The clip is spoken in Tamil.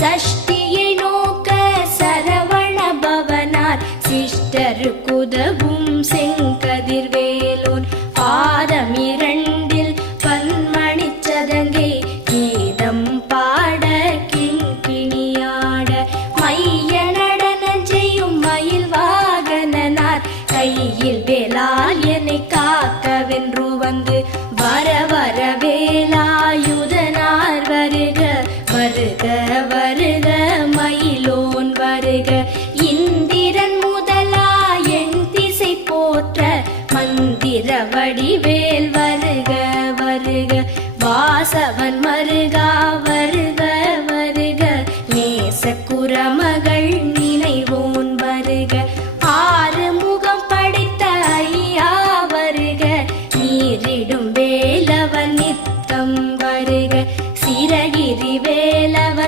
சஷ்டியை நோக்க சரவண பவனார் சிஷ்டருக்குதவும் செங்கதிர்வேலோன் பாதமிரண்டில் பன்மணிச் சதங்கை கீதம் பாட கிண்கிணியாட மைய நடனம் செய்யும் மயில் வாகனனார் கையில் வேலால் என்னை காக்கவென்று வந்து வர வர வேலாயுதனார் வருக வருக வருக மயிலோன் வருக